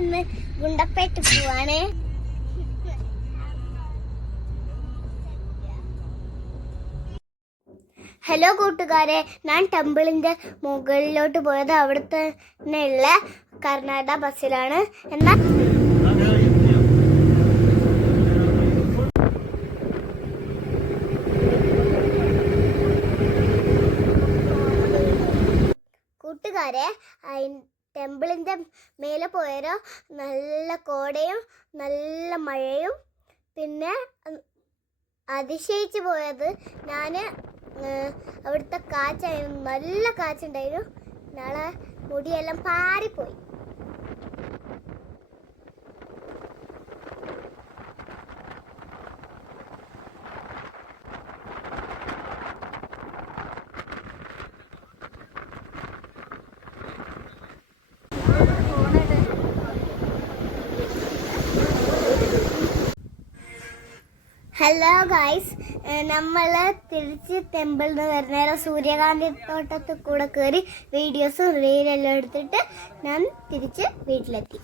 ഇന്ന് ഗുണ്ടപ്പേട്ട് പോവാണ്. ഹലോ കൂട്ടുകാരെ, ഞാൻ ടെമ്പിളിന്റെ മുകളിലോട്ട് പോയത് അവിടുത്തെ ഉള്ള കർണാടക ബസ്സിലാണ്. എന്നാൽ കൂട്ടുകാരെ, ടെമ്പിളിന്റെ മേലെ പോയാലോ നല്ല കോടയും നല്ല മഴയും. പിന്നെ അതിശയിച്ചു പോയത് ഞാൻ അവിടുത്തെ കാറ്റായിരുന്നു, നല്ല കാറ്റുണ്ടായിരുന്നു. നാളെ മുടിയെല്ലാം പാറിപ്പോയി. ഹലോ ഗൈസ്, നമ്മൾ തിരിച്ച് ടെമ്പിളിൽ നിന്ന് വരുന്നേരം സൂര്യകാന്തി തോട്ടത്തിൽ കൂടെ കയറി വീഡിയോസും റീലെല്ലാം എടുത്തിട്ട് ഞാൻ തിരിച്ച് വീട്ടിലെത്തി.